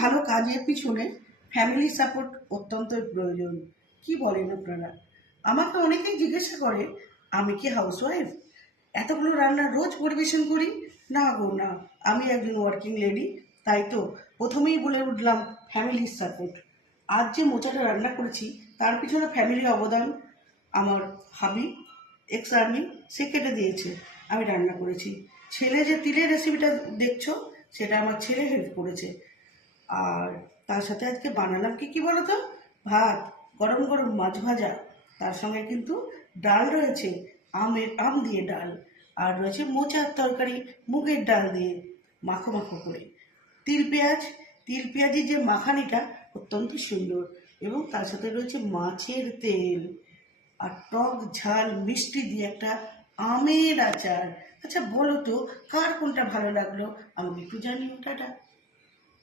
ভালো কাজের পিছনে ফ্যামিলি সাপোর্ট অত্যন্তই প্রয়োজন। কি বলেন আপনারা? আমাকে অনেকেই জিজ্ঞাসা করে, আমি কি হাউসওয়াইফ, এতগুলো রান্না রোজ পরিবেশন করি? না গো না, আমি একজন ওয়ার্কিং লেডি। তাই তো প্রথমেই বলে উঠলাম ফ্যামিলির সাপোর্ট। আজ যে মোচাটা রান্না করেছি তার পিছনে ফ্যামিলির অবদান। আমার হাবি এক্স আর্মি, সে কেটে দিয়েছে, আমি রান্না করেছি। ছেলে যে তিলের রেসিপিটা দেখছো, সেটা আমার ছেলে হেল্প করেছে। আর তার সাথে আজকে বানালাম কি বলো তো? ভাত, গরম গরম মাছ ভাজা, তার সঙ্গে কিন্তু ডাল রয়েছে, আম দিয়ে ডাল, আর রয়েছে মোচার তরকারি মুগের ডাল দিয়ে মাখো মাখো করে। তিল পেঁয়াজি যে মাখানিটা অত্যন্ত সুন্দর, এবং তার সাথে রয়েছে মাছের তেল, আর টক ঝাল মিষ্টি দিয়ে একটা আমের আচার। আচ্ছা বলো তো, কার কোনটা ভালো লাগলো আমাকে একটু জানিও। টাটা।